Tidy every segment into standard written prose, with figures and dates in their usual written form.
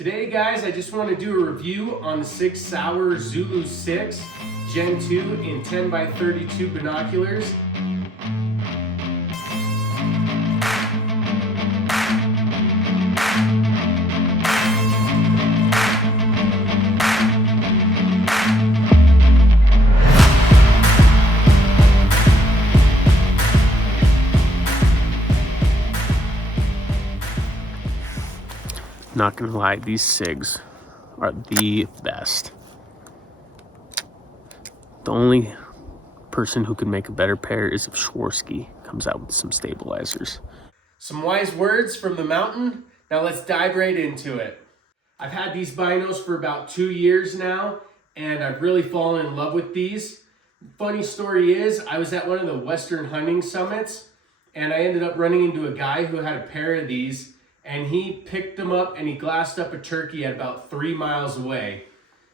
Today guys, I just want to do a review on the Sig Sauer Zulu 6 Gen 2 in 10x32 binoculars. Not gonna lie, these SIGs are the best. The only person who could make a better pair is if Schwarsky comes out with some stabilizers. Some wise words from the mountain. Now let's dive right into it. I've had these binos for about 2 years now, and I've really fallen in love with these. Funny story is, I was at one of the Western hunting summits, and I ended up running into a guy who had a pair of these, and he picked them up and he glassed up a turkey at about 3 miles away.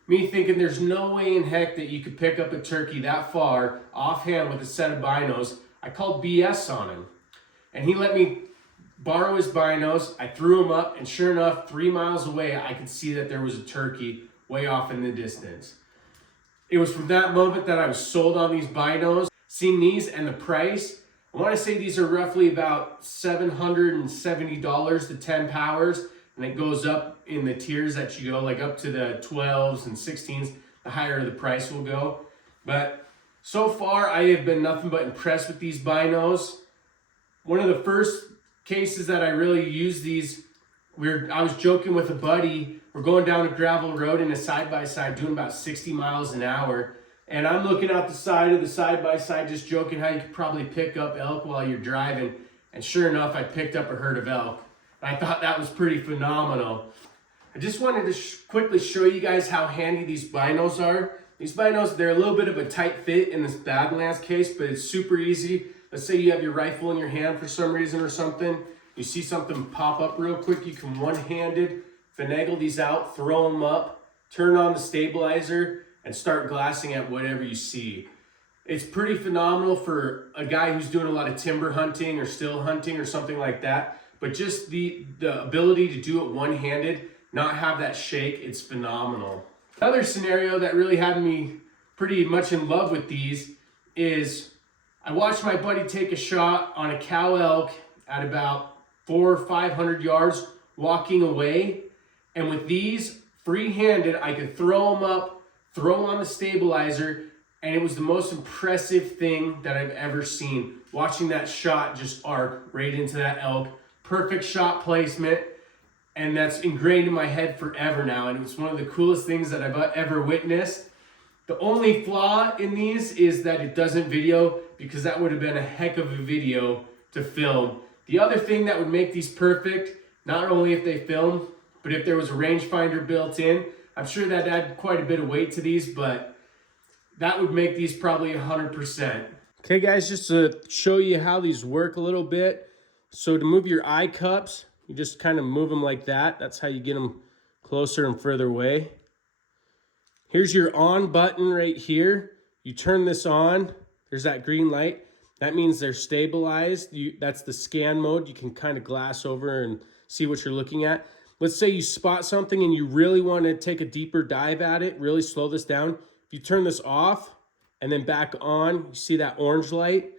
Me thinking there's no way in heck that you could pick up a turkey that far offhand with a set of binos. I called BS on him, and he let me borrow his binos. I threw them up, and sure enough, 3 miles away, I could see that there was a turkey way off in the distance. It was from that moment that I was sold on these binos. Seeing these and the price, I want to say these are roughly about $770 to 10 powers, and it goes up in the tiers that you go, like up to the 12s and 16s, the higher the price will go. But so far, I have been nothing but impressed with these binos. One of the first cases that I really used these, I was joking with a buddy. We're going down a gravel road in a side-by-side doing about 60 miles an hour. And I'm looking out the side of the side-by-side just joking how you could probably pick up elk while you're driving. And sure enough, I picked up a herd of elk. And I thought that was pretty phenomenal. I just wanted to quickly show you guys how handy these binos are. These binos, they're a little bit of a tight fit in this Badlands case, but it's super easy. Let's say you have your rifle in your hand for some reason or something. You see something pop up real quick, you can one-handed finagle these out, throw them up, turn on the stabilizer, and start glassing at whatever you see. It's pretty phenomenal for a guy who's doing a lot of timber hunting or still hunting or something like that. But just the ability to do it one-handed, not have that shake, it's phenomenal. Another scenario that really had me pretty much in love with these is I watched my buddy take a shot on a cow elk at about 400 or 500 yards walking away. And with these, free-handed, I could throw them up, throw on the stabilizer, and it was the most impressive thing that I've ever seen. Watching that shot just arc right into that elk. Perfect shot placement, and that's ingrained in my head forever now, and it's one of the coolest things that I've ever witnessed. The only flaw in these is that it doesn't video, because that would have been a heck of a video to film. The other thing that would make these perfect, not only if they film, but if there was a rangefinder built in, I'm sure that'd add quite a bit of weight to these, but that would make these probably 100%. Okay guys, just to show you how these work a little bit. So to move your eye cups, you just kind of move them like that. That's how you get them closer and further away. Here's your on button right here. You turn this on, there's that green light. That means they're stabilized. That's the scan mode. You can kind of glass over and see what you're looking at. Let's say you spot something and you really want to take a deeper dive at it, really slow this down. If you turn this off and then back on, you see that orange light?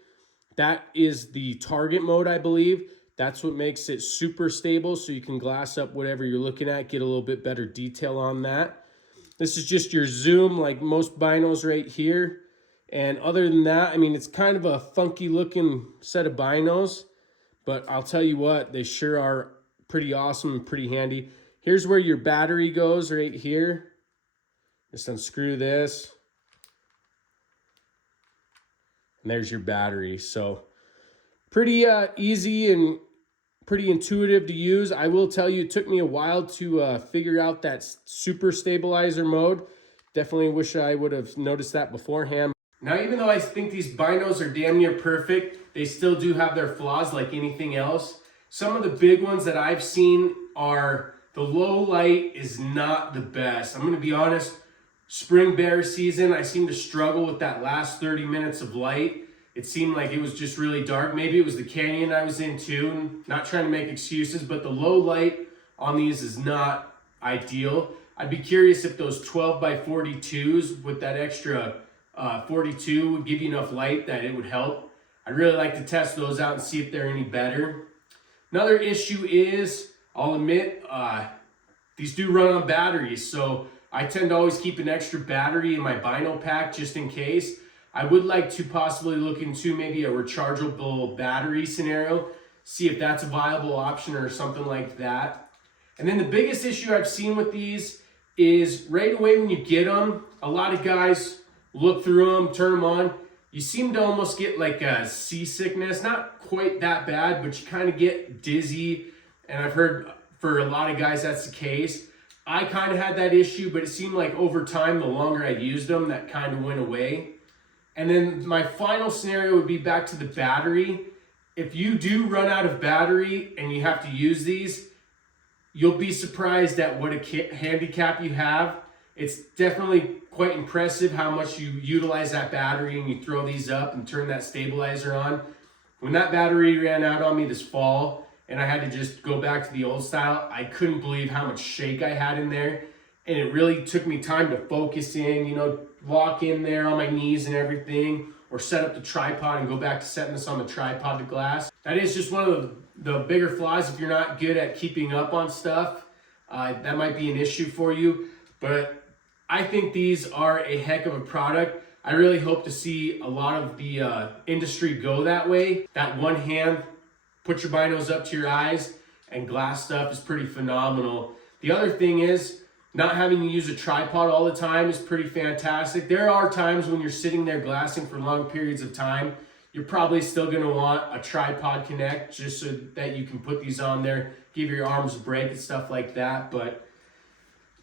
That is the target mode, I believe. That's what makes it super stable, so you can glass up whatever you're looking at, get a little bit better detail on that. This is just your zoom, like most binos right here. And other than that, I mean, it's kind of a funky looking set of binos, but I'll tell you what, they sure are pretty awesome and pretty handy. Here's where your battery goes right here. Just unscrew this. And there's your battery. So pretty easy and pretty intuitive to use. I will tell you, it took me a while to figure out that super stabilizer mode. Definitely wish I would have noticed that beforehand. Now, even though I think these binos are damn near perfect, they still do have their flaws like anything else. Some of the big ones that I've seen are the low light is not the best. I'm going to be honest, spring bear season, I seem to struggle with that last 30 minutes of light. It seemed like it was just really dark. Maybe it was the canyon I was in too. Not trying to make excuses, but the low light on these is not ideal. I'd be curious if those 12 by 42s with that extra 42 would give you enough light that it would help. I'd really like to test those out and see if they're any better. Another issue is, I'll admit, these do run on batteries, so I tend to always keep an extra battery in my bino pack just in case. I would like to possibly look into maybe a rechargeable battery scenario, see if that's a viable option or something like that. And then the biggest issue I've seen with these is right away when you get them, a lot of guys look through them, turn them on, you seem to almost get like a seasickness, not quite that bad, but you kind of get dizzy. And I've heard for a lot of guys that's the case. I kind of had that issue, but it seemed like over time, the longer I used them, that kind of went away. And then my final scenario would be back to the battery. If you do run out of battery and you have to use these, you'll be surprised at what a handicap you have. It's definitely quite impressive how much you utilize that battery and you throw these up and turn that stabilizer on. When that battery ran out on me this fall and I had to just go back to the old style, I couldn't believe how much shake I had in there. And it really took me time to focus in, you know, walk in there on my knees and everything, or set up the tripod and go back to setting this on the tripod to glass. That is just one of the bigger flaws if you're not good at keeping up on stuff. That might be an issue for you, but I think these are a heck of a product. I really hope to see a lot of the industry go that way. That one hand, put your binos up to your eyes, and glass stuff is pretty phenomenal. The other thing is, not having to use a tripod all the time is pretty fantastic. There are times when you're sitting there glassing for long periods of time, you're probably still gonna want a tripod connect just so that you can put these on there, give your arms a break and stuff like that. But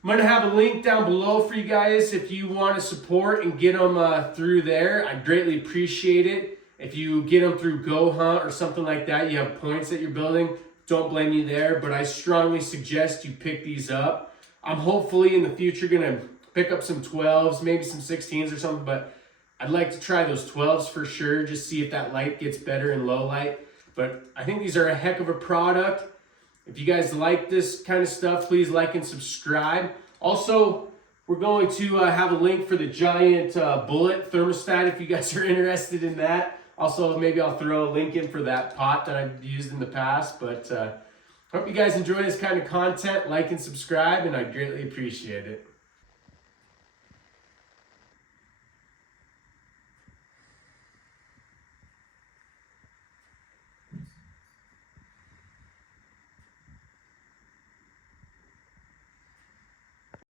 I'm gonna have a link down below for you guys if you want to support and get them through there. I greatly appreciate it. If you get them through Go Hunt or something like that, you have points that you're building, don't blame you there, but I strongly suggest you pick these up. I'm hopefully in the future gonna pick up some 12s, maybe some 16s or something, but I'd like to try those 12s for sure, just see if that light gets better in low light. But I think these are a heck of a product. If you guys like this kind of stuff, please like and subscribe. Also, we're going to have a link for the giant bullet thermostat if you guys are interested in that. Also, maybe I'll throw a link in for that pot that I've used in the past, but hope you guys enjoy this kind of content. Like and subscribe, and I greatly appreciate it.